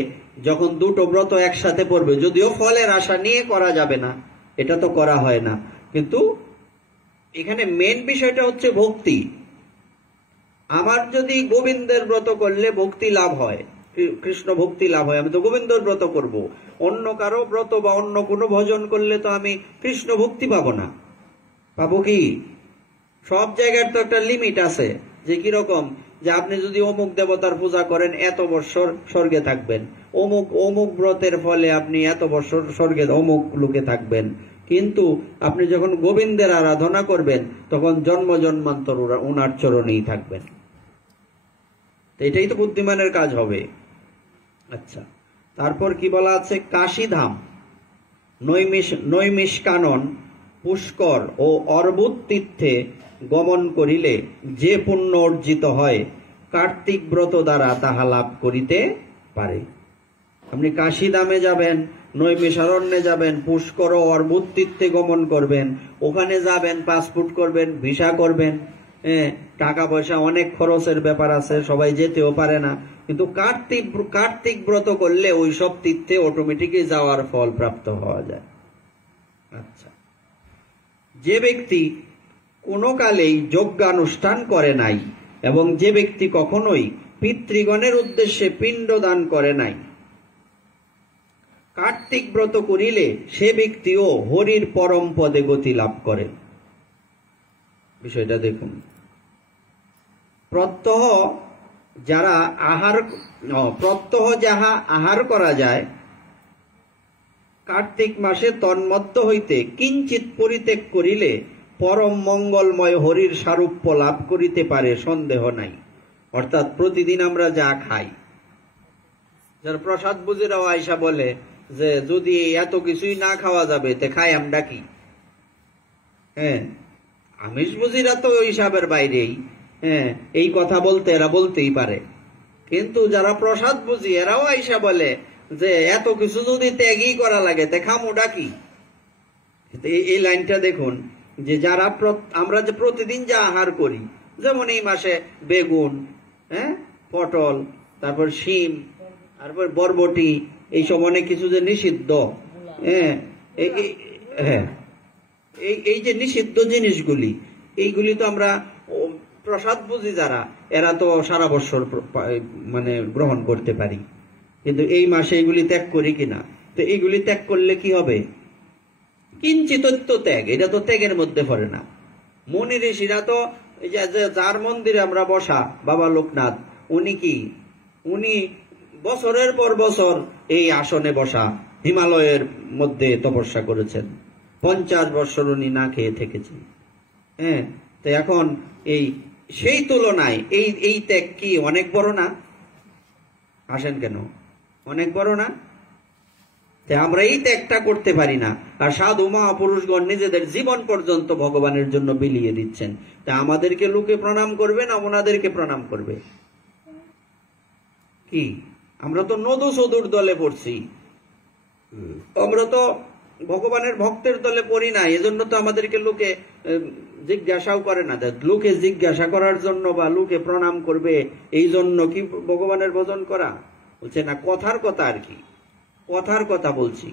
যখন দুটো ব্রত একসাথে পড়বে, যদিও ফলের আশা নিয়ে করা যাবে না, এটা তো করা হয় না, কিন্তু এখানে মেন বিষয়টা হচ্ছে ভক্তি। আমার যদি গোবিন্দের ব্রত করলে ভক্তি লাভ হয়, কৃষ্ণ ভক্তি লাভ হয়, আমি তো গোবিন্দর ব্রত করব। অন্য কারো ব্রত বা অন্য কোনো ভজন করলে তো আমি কৃষ্ণ ভক্তি পাবো না। পাবো কি? সব জায়গার তো একটা লিমিট আছে, যে কিরকম, যে আপনি যদি অমুক দেবতার পূজা করেন এত বছর স্বর্গে থাকবেন, অমুক অমুক ব্রতের ফলে আপনি এত বছর স্বর্গে অমুক লোকে থাকবেন, কিন্তু আপনি যখন গোবিন্দের আরাধনা করবেন তখন জন্ম জন্মান্তর ওনার চরণেই থাকবেন। এটাই তো বুদ্ধিমানের কাজ হবে। আচ্ছা, তারপর কি বলা আছে? কাশীধাম, নৈমিষকানন, পুষ্কর ও অর্বুদ তীর্থে গমন করিলে যে পুণ্য অর্জিত হয়, কার্তিক ব্রত দ্বারা তাহা লাভ করিতে পারে। আপনি কাশীধামে যাবেন, নৈমিষারণ্যে যাবেন, পুষ্কর ও অর্বুদ তীর্থে গমন করবেন, ওখানে যাবেন, পাসপোর্ট করবেন, ভিসা করবেন, টাকা পয়সা অনেক খরচের ব্যাপার আছে, সবাই যেতেও পারে না, কিন্তু কার্তিক ব্রত করলে ওই সব তীর্থে অটোমেটিকই যাওয়ার ফল প্রাপ্ত হওয়া যায়। আচ্ছা, যে ব্যক্তি কোনো কালেই যজ্ঞানুষ্ঠান করে নাই এবং যে ব্যক্তি কখনোই পিতৃগণের উদ্দেশ্যে পিণ্ড দান করে নাই, কার্তিক ব্রত করিলে সে ব্যক্তিও হরির পরম পদে গতি লাভ করে। বিষয়টা দেখুন। প্রত্যহ যাহা আহার করা যায়, কার্তিক মাসে তন্মধ্য হইতে কিঞ্চিত পরিত্যাগ করিলে পরম মঙ্গলময় হরির সারূপ্য লাভ করিতে পারে, সন্দেহ নাই। অর্থাৎ প্রতিদিন আমরা যা খাই, যারা প্রসাদ বুঝিরাও আয়সা বলে যে যদি এত কিছুই না খাওয়া যাবে তে খাই আমরা কি? আমিষ বুঝিরা তো ওই হিসাবের বাইরেই, এই কথা বলতে এরা বলতেই পারে, কিন্তু যারা প্রসাদ বুঝি এরাও আয়সা বলে যে এত কিছু যদি ত্যাগই করা লাগে তে খামুটা কি? এই লাইনটা দেখুন, যে যারা আমরা যে প্রতিদিন যা আহার করি, যেমন এই মাসে বেগুন, পটল, তারপর শিম, তারপর বরবটি, এইসব অনেক কিছু যে নিষিদ্ধ, এই যে নিষিদ্ধ জিনিসগুলি, এইগুলি তো আমরা প্রসাদ বুঝি যারা, এরা তো সারা বছর মানে গ্রহণ করতে পারি। কিন্তু এই মাসে এগুলি ত্যাগ করি কিনা? তো এইগুলি ত্যাগ করলে কি হবে? কিঞ্চিত ত্যাগ, এটা তো ত্যাগের মধ্যে পড়ে না। মুনি ঋষিরা তো এই যে যার মন্দিরে আমরা বসা বাবা লোকনাথ, উনি কি, উনি বছরের পর বছর এই আসনে বসা হিমালয়ের মধ্যে তপস্যা করেছেন, 50 বছর উনি না খেয়ে থেকেছেন। হ্যাঁ, তো এখন এই সেই তুলনায় এই ত্যাগ কি অনেক বড় না? আসেন কেন, অনেক বড় না? আমরা এই ত্যাগটা করতে পারি না, আর সাধু মহাপুরুষগণ নিজেদের জীবন পর্যন্ত ভগবানের জন্য বিলিয়ে দিচ্ছেন। তা আমাদেরকে লোকে প্রণাম করবে না ওনাদেরকে প্রণাম করবে? কি আমরা তো নদু সদুর দলে পড়ছি, আমরা তো ভগবানের ভক্তের দলে পড়ি না। এজন্য তো আমাদেরকে লোকে জিজ্ঞাসাও করে না। লোকে জিজ্ঞাসা করার জন্য বা লোকে প্রণাম করবে এই জন্য কি ভগবানের ভজন করা? বলছে না, কথার কথা আর কি, কথার কথা বলছি।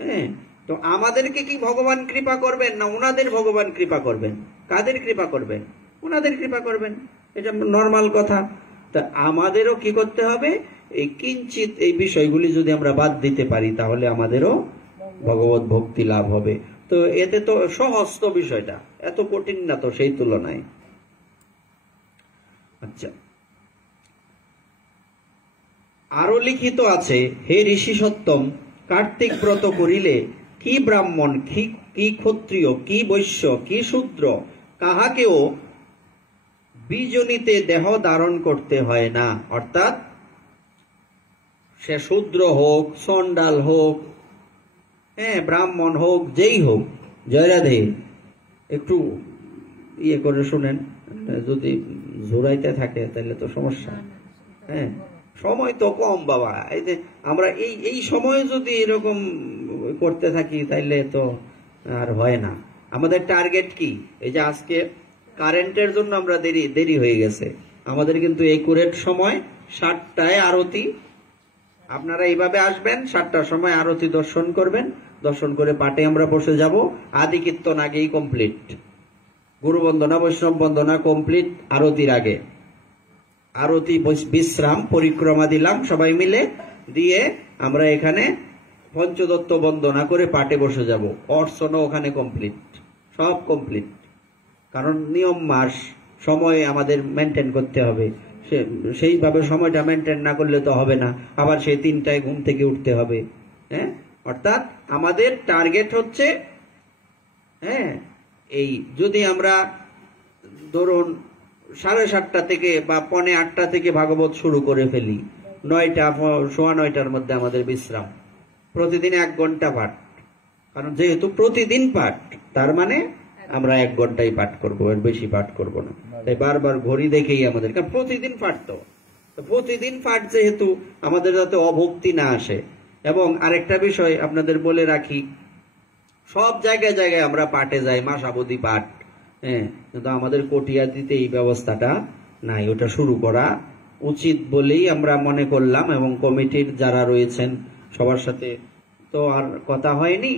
হ্যাঁ, তো আমাদেরকে কি ভগবান কৃপা করবেন না ওনাদের ভগবান কৃপা করবেন? কাদের কৃপা করবেন? ওনাদের কৃপা করবেন, এটা নর্মাল কথা। তা আমাদেরও কি করতে হবে? এই কিঞ্চিত এই বিষয়গুলি যদি আমরা বাদ দিতে পারি তাহলে আমাদেরও ভগবত ভক্তি লাভ হবে। তো এতে তো সহজ তো বিষয়টা, এত কঠিন না তো সেই তুলনায়। আচ্ছা, আরো লিখিত আছে, হে ঋষি সত্যম, কার্তিক ব্রত করিলে কি ব্রাহ্মণ, কি ক্ষত্রিয়, কি বৈশ্য, কি শূদ্র, কাহাকেও বীজনিতে দেহ ধারণ করতে হয় না। অর্থাৎ সে শূদ্র হোক, চণ্ডাল হোক, হ্যাঁ ব্রাহ্মণ হোক, যেই হোক। জয় রাধে। একটু ইয়ে করে শুনেন, যদি জোরাইতে থাকে তাহলে তো সমস্যা। হ্যাঁ, সময় তো কম বাবা, এই যে আমরা এই সময় যদি এরকম করতে থাকি তাইলে তো আর হয় না। আমাদের টার্গেট কি? এই যে আজকে কারেন্টের জন্য আমরা দেরি হয়ে গেছে। আমাদের কিন্তু একুরেট সময় 7টায় আরতি। আপনারা এইভাবে আসবেন, 7টার সময় আরতি দর্শন করবেন, দর্শন করে পাঠে আমরা বসে যাব। আদি কীর্তন আগেই কমপ্লিট, গুরু বন্দনা বৈষ্ণব বন্দনা কমপ্লিট আরতির আগে। আরতি বিশ্রাম পরিক্রমা দিলাম সবাই মিলে, দিয়ে আমরা এখানে পঞ্চদত্ত বন্দনা করে পাঠে বসে যাব। অর্চনা ওখানে কমপ্লিট, সব কমপ্লিট। কারণ নিয়ম মাস, সময় আমাদের মেনটেন করতে হবে। সেইভাবে সময়টা মেনটেন না করলে তো হবে না। আবার সেই 3টায় ঘুম থেকে উঠতে হবে। হ্যাঁ, অর্থাৎ আমাদের টার্গেট হচ্ছে, হ্যাঁ, এই যদি আমরা ধরুন 7:30টা থেকে বা 7:45 থেকে ভাগবত শুরু করে ফেলি, 9টা 9:15টার মধ্যে আমাদের বিশ্রাম, প্রতিদিন 1 ঘন্টা পাঠ। কারণ যেহেতু প্রতিদিন পাঠ, তার মানে আমরা 1 ঘন্টাই পাঠ করবো, এর বেশি পাঠ করব না। তাই বারবার ঘড়ি দেখেই আমাদের, কারণ প্রতিদিন পাঠ তো প্রতিদিন পাঠ, যেহেতু আমাদের যাতে অভক্তি না আসে। এবং আরেকটা বিষয় আপনাদের বলে রাখি, সব জায়গায় জায়গায় আমরা পাঠে যাই, মাসাবধি পাঠ, হ্যাঁ, কিন্তু আমাদের কটিয়াদিতে এই ব্যবস্থাটা নাই। ওটা শুরু করা উচিত বলেই আমরা মনে করলাম, এবং কমিটির যারা রয়েছেন সবার সাথে তো আর কথা হয়নি।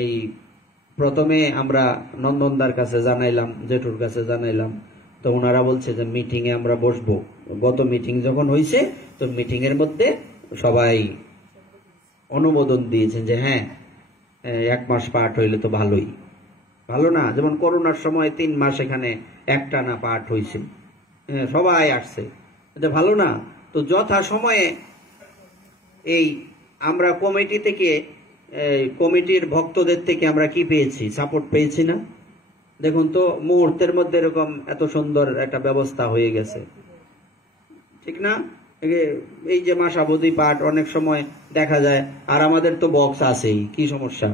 এই প্রথমে আমরা নন্দনদার কাছে জানাইলাম, জেঠুর কাছে জানাইলাম, তো ওনারা বলছে যে মিটিং এ আমরা বসবো। গত মিটিং যখন হয়েছে, তো মিটিং এর মধ্যে সবাই অনুমোদন দিয়েছেন যে হ্যাঁ 1 মাস পাঠ হইলে তো ভালোই। ভালো না? যেমন করোনার সময় 3 মাস এখানে একটানা পাঠ হয়েছে, সবাই আসছে, এটা ভালো না? তো যথা সময়ে এই আমরা কমিটি থেকে, কমিটির ভক্তদের থেকে আমরা কি পেয়েছি? সাপোর্ট পেয়েছি না? দেখুন তো, মুহূর্তের মধ্যে এরকম এত সুন্দর একটা ব্যবস্থা হয়ে গেছে, ঠিক না? এই যে মাসাবধি পাঠ অনেক সময় দেখা যায়, আর আমাদের তো বক্স আছেই, কি সমস্যা?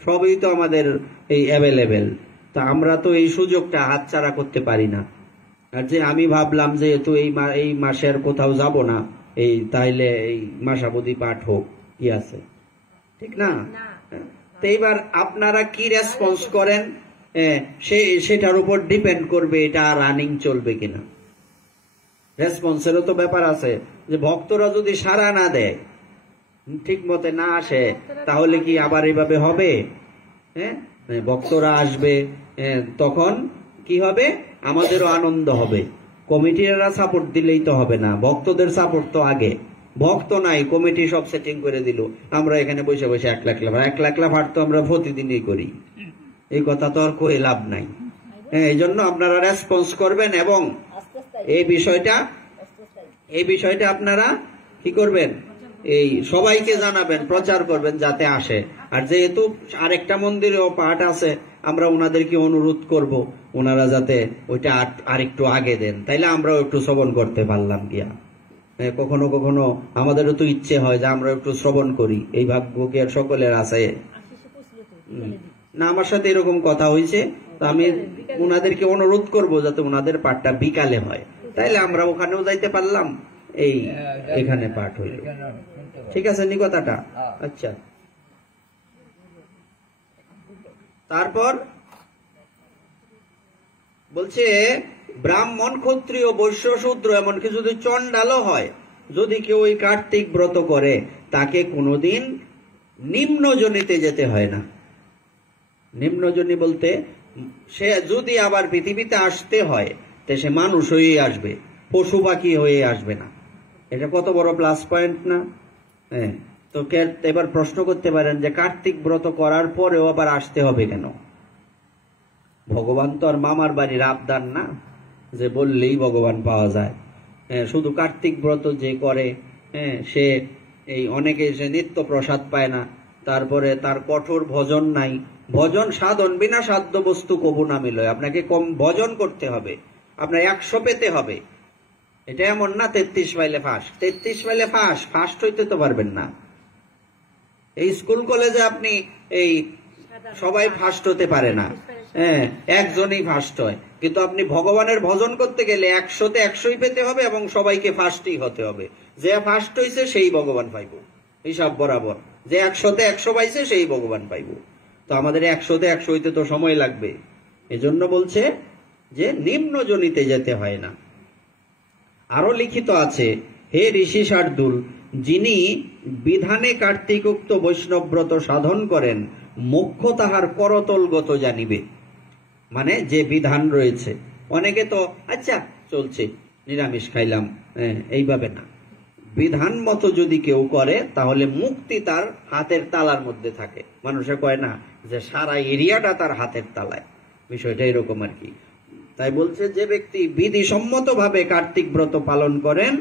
সবই তো আমাদের এই অ্যাভেলেবেল। তা আমরা তো এই সুযোগটা হাতছাড়া করতে পারি না। আর যে আমি ভাবলাম যেহেতু এই মাসে আর কোথাও যাব না, এই তাইলে এই মাসাবধি পাঠ হোক, কি আছে, ঠিক না? তো এইবার আপনারা কি রেসপন্স করেন সেটার উপর ডিপেন্ড করবে এটা রানিং চলবে কিনা। রেসপন্সেরও তো ব্যাপার আছে, যে ভক্তরা যদি সাড়া না দেয়, ঠিক মতে না আসে, তাহলে কি আবার এইভাবে হবে? হ্যাঁ, ভক্তরা আসবে, তখন কি হবে? আমাদেরও আনন্দ হবে। কমিটিরা সাপোর্ট দিলেই তো হবে না, ভক্তদের সাপোর্ট তো আগে। ভক্ত নাই, কমিটি সব সেটিং করে দিল, আমরা এখানে বসে বসে একলা একলা পাঠ তো আমরা প্রতিদিনই করি। এই কথা তো আর কই লাভ নাই। হ্যাঁ, এই জন্য আপনারা রেসপন্স করবেন এবং এই বিষয়টা আপনারা কি করবেন, এই সবাইকে জানাবেন, প্রচার করবেন যাতে আসে। আর যেহেতু আরেকটা মন্দিরেও পাঠ আছে, আমরা ওনাদেরকে অনুরোধ করব ওনারা যাতে ওইটা আরেকটু আগে দেন, তাইলে আমরাও একটু শ্রবণ করতে পারলাম গিয়া। কখনো কখনো আমাদেরও তো ইচ্ছে হয় যে আমরা একটু শ্রবণ করি, এই ভাগ্য কি আর সকলের আছে না? আমার সাথে এরকম কথা হয়েছে, তো আমি ওনাদেরকে অনুরোধ করব যাতে ওনাদের পাঠটা বিকালে হয়, তাইলে আমরা ওখানেও যাইতে পারলাম, এই এখানে পাঠ হইল। ঠিক আছে নি কথাটা? আচ্ছা, তারপর বলছে ব্রাহ্মণ, ক্ষত্রিয়, বৈশ্য, শূদ্র, এমনকি যদি চণ্ডালও হয়, যদি কেউ ওই কার্তিক ব্রত করে তাকে কোনোদিন নিম্নজনিতে যেতে হয় না। নিম্নজনী বলতে সে যদি আবার পৃথিবীতে আসতে হয় তো সে মানুষ হয়ে আসবে, পশু পাখি হয়ে আসবে না। এটা কত বড় প্লাস পয়েন্ট না? হ্যাঁ, তো এবার প্রশ্ন করতে পারেন যে কার্তিক ব্রত করার পরেও আবার আসতে হবে কেন? ভগবান তো আর মামার বাড়ির আবদার না যে বললেই ভগবান পাওয়া যায়। শুধু কার্তিক ব্রত যে করে, সে এই অনেকে সে নিত্য প্রসাদ পায় না, তারপরে তার কঠোর ভজন নাই। ভজন সাধন বিনা সাধ্য বস্তু কবু না মিলয়। আপনাকে কম ভজন করতে হবে, আপনার 100 পেতে হবে। এটা এমন না 33 মাইলে ফার্স্ট, 33 মাইলে ফার্স্ট হইতে তো পারবেন না। এই স্কুল কলেজে আপনি এই সবাই ফার্স্ট হতে পারে না, একজনই ফার্স্ট হয়, কিন্তু আপনি ভগবানের ভজন করতে গেলে 100তে 100ই পেতে হবে এবং সবাইকে ফার্স্টই হতে হবে। যে ফার্স্ট হইছে সেই ভগবান পাইব, হিসাব বরাবর। যে 100তে 100 পাইছে সেই ভগবান পাইব। তো আমাদের 100তে 100 হইতে তো সময় লাগবে। এজন্য বলছে যে নিম্ন জনিতে যেতে হয় না। আরো লিখিত আছে, হে ঋষি শার্দুল, যিনি বিধানে কার্তিকোক্ত বৈষ্ণবব্রত সাধন করেন, মোক্ষ তাহার করতলগত জানিবে। মানে যে বিধান রয়েছে, অনেকে তো আচ্ছা চলছে নিরামিষ খাইলাম, এইভাবে না। বিধান মতো যদি কেউ করে তাহলে মুক্তি তার হাতের তালার মধ্যে থাকে। মানুষে কয় না যে সারা এরিয়াটা তার হাতের তালায়, বিষয়টা এরকম আর কি। তাই বলছে যে ব্যক্তি বিধিসম্মত ভাবে কার্তিক ব্রত পালন করেন,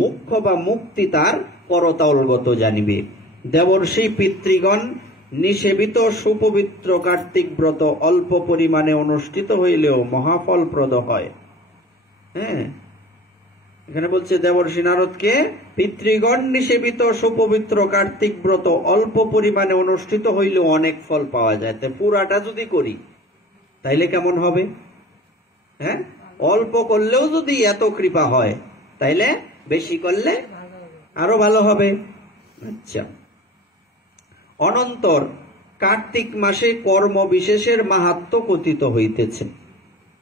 মুখ্য বা মুক্তি তার করতলগত জানিবে। দেবর্ষি পিতৃগণ নিষেবিত সুপবিত্র কার্তিক ব্রত অল্প পরিমাণে অনুষ্ঠিত হইলেও মহাফলপ্রদ হয়। হ্যাঁ, এখানে বলছে দেবর্ষি নারদকে পিতৃগণ নিষেবিত সুপবিত্র কার্তিক ব্রত অল্প পরিমাণে অনুষ্ঠিত হইলেও অনেক ফল পাওয়া যায়। তো পুরাটা যদি করি তাইলে কেমন হবে? হ্যাঁ, অল্প করলেও যদি এত কৃপা হয় তাইলে বেশি করলে আরো ভালো হবে। আচ্ছা, অনন্তর কার্তিক মাসে কর্ম বিশেষের মাহাত্ম্য কথিত হইতেছে।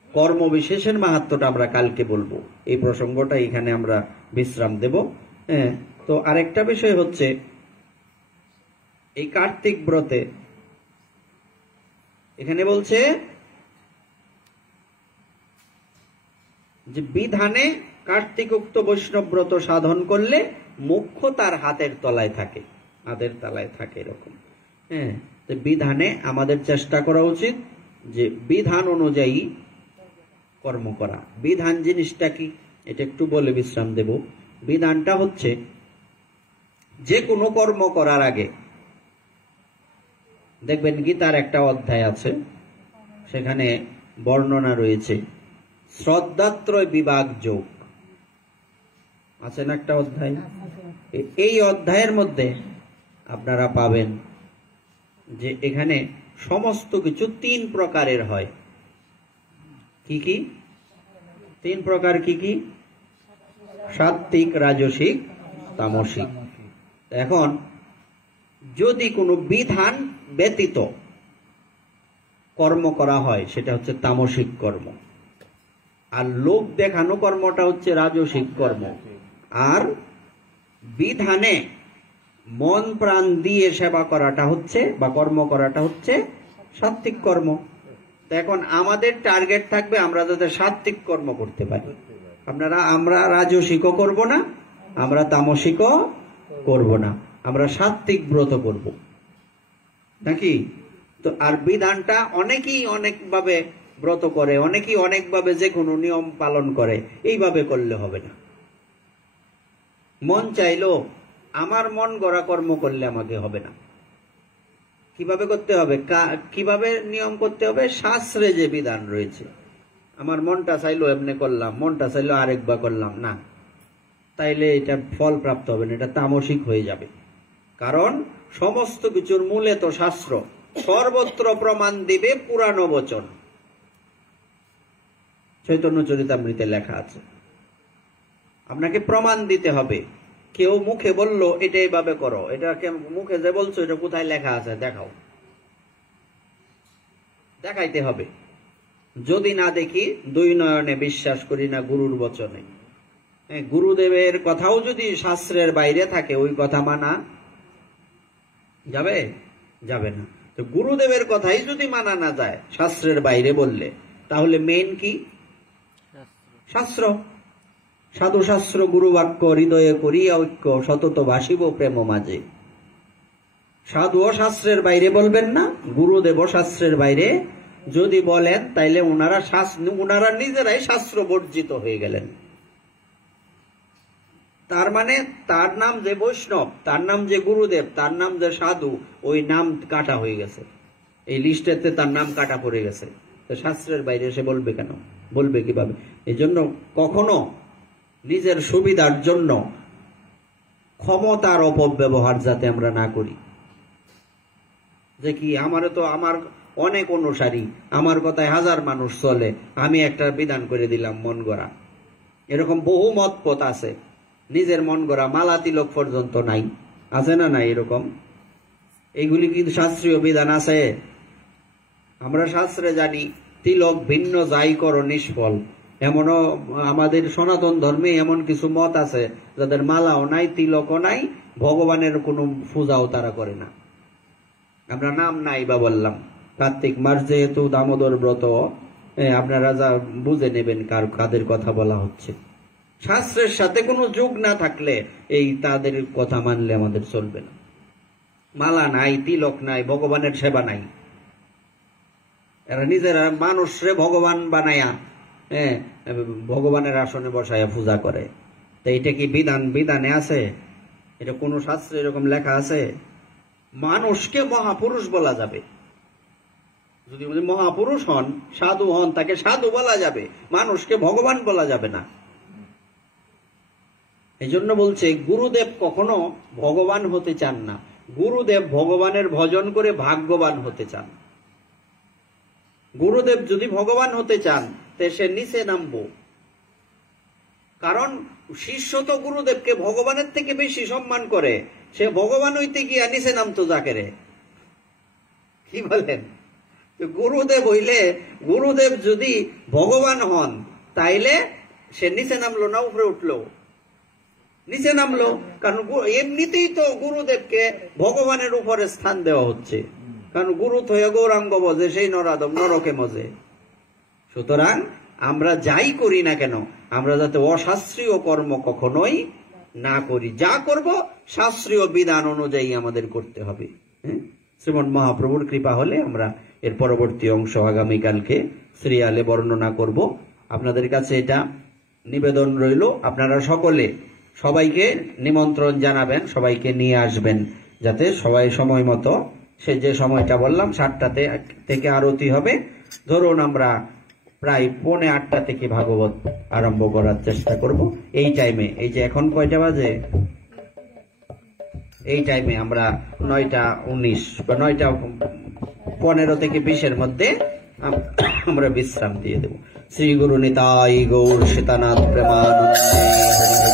কর্ম বিশেষের মাহাত্ম্যটা আমরা কালকে বলবো, এই প্রসঙ্গটা এখানে আমরা বিশ্রাম দেব। তো আরেকটা বিষয় হচ্ছে এই কার্তিক ব্রতে এখানে বলছে যে বিধানে কার্তিকোক্ত বৈষ্ণব ব্রত সাধন করলে মোক্ষ তার হাতের তলায় থাকে, হাতের তলায় থাকে এরকম। তো বিধানে আমাদের চেষ্টা করা উচিত যে বিধান অনুযায়ী কর্ম করা। বিধান জিনিসটা কি এটা একটু বলে বিশ্রাম দেব। বিধানটা হচ্ছে যে কোনো কর্ম করার আগে দেখবেন গীতার একটা অধ্যায় আছে, সেখানে বর্ণনা রয়েছে শ্রদ্ধাত্রয় বিভাগ যোগ আছে না একটা অধ্যায়। এই অধ্যায়ের মধ্যে আপনারা পাবেন যে এখানে সমস্ত কিছু 3 প্রকারের হয়। কি কি 3 প্রকার? কি কি? সাত্ত্বিক, রাজসিক, তামসিক। এখন যদি কোনো বিধান ব্যতীত কর্ম করা হয় সেটা হচ্ছে তামসিক কর্ম, আর লোক দেখানো কর্মটা হচ্ছে রাজসিক কর্ম, আর বিধানে মন প্রাণ দিয়ে সেবা করাটা হচ্ছে বা কর্ম করাটা হচ্ছে সাত্ত্বিক কর্ম। এখন আমাদের টার্গেট থাকবে আমরা যাতে সাত্ত্বিক কর্ম করতে পারি। আমরা রাজসিকও করব না, আমরা তামসিকও করব না, আমরা সাত্ত্বিক ব্রত করব নাকি। তো আর বিধানটা অনেকেই অনেকভাবে ব্রত করে, অনেকেই অনেকভাবে যে কোনো নিয়ম পালন করে, এইভাবে করলে হবে না। মন চাইলো আমার মন গড়া কর্ম করলে আমাকে হবে না। কিভাবে করতে হবে, কিভাবে নিয়ম করতে হবে? শাস্ত্রে যে বিধান রয়েছে। আমার মনটা চাইলো এমনি করলাম, মনটা চাইলো আরেকবার করলাম না, তাইলে এটা ফল প্রাপ্ত হবে না, এটা তামসিক হয়ে যাবে। কারণ সমস্ত কিছুর মূলে তো শাস্ত্র, সর্বত্র প্রমাণ দিবে পুরাণ বচন, চৈতন্য চরিতামৃতে লেখা আছে। আপনাকে প্রমাণ দিতে হবে। কেউ মুখে বলল এটা এইভাবে করো, এটা মুখে যে বলছো এটা কোথায় লেখা আছে দেখাও, দেখাইতে হবে। যদি না দেখি দুই নয়নে বিশ্বাস করি না গুরুর বচনে। গুরুদেবের কথাও যদি শাস্ত্রের বাইরে থাকে ওই কথা মানা যাবে? যাবে না। তো গুরুদেবের কথাই যদি মানা না যায় শাস্ত্রের বাইরে বললে, তাহলে মেন কি? শাস্ত্র। সাধু শাস্ত্র গুরু বাক্য হৃদয়ে করিয়া ঐক্য, সতত ভাসিব প্রেম মাঝে। সাধুও শাস্ত্রের বাইরে বলবেন না, গুরুদেব শাস্ত্রের বাইরে যদি বলেন তাইলে ওনারা নিজেরাই শাস্ত্র বর্জিত হয়ে গেলেন। তার মানে তার নাম যে বৈষ্ণব, তার নাম যে গুরুদেব, তার নাম যে সাধু, ওই নাম কাটা হয়ে গেছে, এই লিস্টেতে তার নাম কাটা পড়ে গেছে। তো শাস্ত্রের বাইরে এসে বলবে কেন? বলবে কিভাবে? এই জন্য কখনো নিজের সুবিধার জন্য ক্ষমতার অপব্যবহার যাতে আমরা না করি। যে কি আমার অনেক অনুসারী, আমার কথায় হাজার মানুষ চলে, আমি একটা বিধান করে দিলাম মন গড়া। এরকম বহু মত পথ আছে, নিজের মন গড়া মালা তিলক পর্যন্ত নাই, আছে না নাই? এরকম এইগুলি কিন্তু শাস্ত্রীয় বিধান আছে। আমরা শাস্ত্রে জানি তিলক ভিন্ন যাই করো নিষ্ফল। এমনও আমাদের সনাতন ধর্মে এমন কিছু মত আছে যাদের মালাও নাই, তিলকও নাই, ভগবানের কোনো পূজাও তারা করে না। আমরা নাম নাই বা বললাম, কার্তিক মাস যেহেতু দামোদর ব্রত, আপনারা যা বুঝে নেবেন কাদের কথা বলা হচ্ছে। শাস্ত্রের সাথে কোনো যোগ না থাকলে এই তাদের কথা মানলে আমাদের চলবে না। মালা নাই, তিলক নাই, ভগবানের সেবা নাই, এরা নিজেরা মানুষরে ভগবান বানায়া ভগবানের আসনে বসায়া পূজা করে। তো এটা কি বিধানে আছে? এটা কোন শাস্ত্রে এরকম লেখা আছে? মানুষকে মহাপুরুষ বলা যাবে, যদি মহাপুরুষ হন, সাধু হন, তাকে সাধু বলা যাবে, মানুষকে ভগবান বলা যাবে না। এই জন্য বলছে গুরুদেব কখনো ভগবান হতে চান না, গুরুদেব ভগবানের ভজন করে ভাগ্যবান হতে চান। গুরুদেব যদি ভগবান হতে চান তে সে নিচে নামবো, কারণ শিষ্য তো গুরুদেবকে ভগবানের থেকে বেশি সম্মান করে, সে ভগবান হইতে গিয়া নিচে নামতো যাকে। কি বলেন? গুরুদেব হইলে, গুরুদেব যদি ভগবান হন তাইলে সে নিচে নামলো না উপরে উঠলো? নিচে নামলো, কারণ এমনিতেই তো গুরুদেবকে ভগবানের উপরে স্থান দেওয়া হচ্ছে, কারণ গুরু থয়ে গৌরাঙ্গ বজে সেই নরাদম নরকে মজে। সুতরাং আমরা যাই করি না কেন, আমরা যাতে অশাস্ত্রীয় কর্ম কখনোই না করি, যা করব শাস্ত্রীয় বিধান অনুযায়ী আমাদের করতে হবে। শ্রীমন মহাপ্রভুর কৃপা হলে আমরা এর পরবর্তী অংশ আগামীকালকে সিরিয়ালে বর্ণনা করব। আপনাদের কাছে এটা নিবেদন রইল, আপনারা সকলে সবাইকে নিমন্ত্রণ জানাবেন, সবাইকে নিয়ে আসবেন, যাতে সবাই সময় মতো, সে যে সময়টা বললাম 7টা থেকে আরতি হবে, ধরুন আমরা প্রায় 7:45 থেকে ভাগবত আরম্ভ করার চেষ্টা করব। এই টাইমে, এই যে এখন কয়টা বাজে, এই টাইমে আমরা 9:19 বা 9:15 থেকে 20-এর মধ্যে আমরা বিশ্রাম দিয়ে দেব। শ্রী গুরু নিতাই গৌর সীতানাথ প্রেমানন্দে।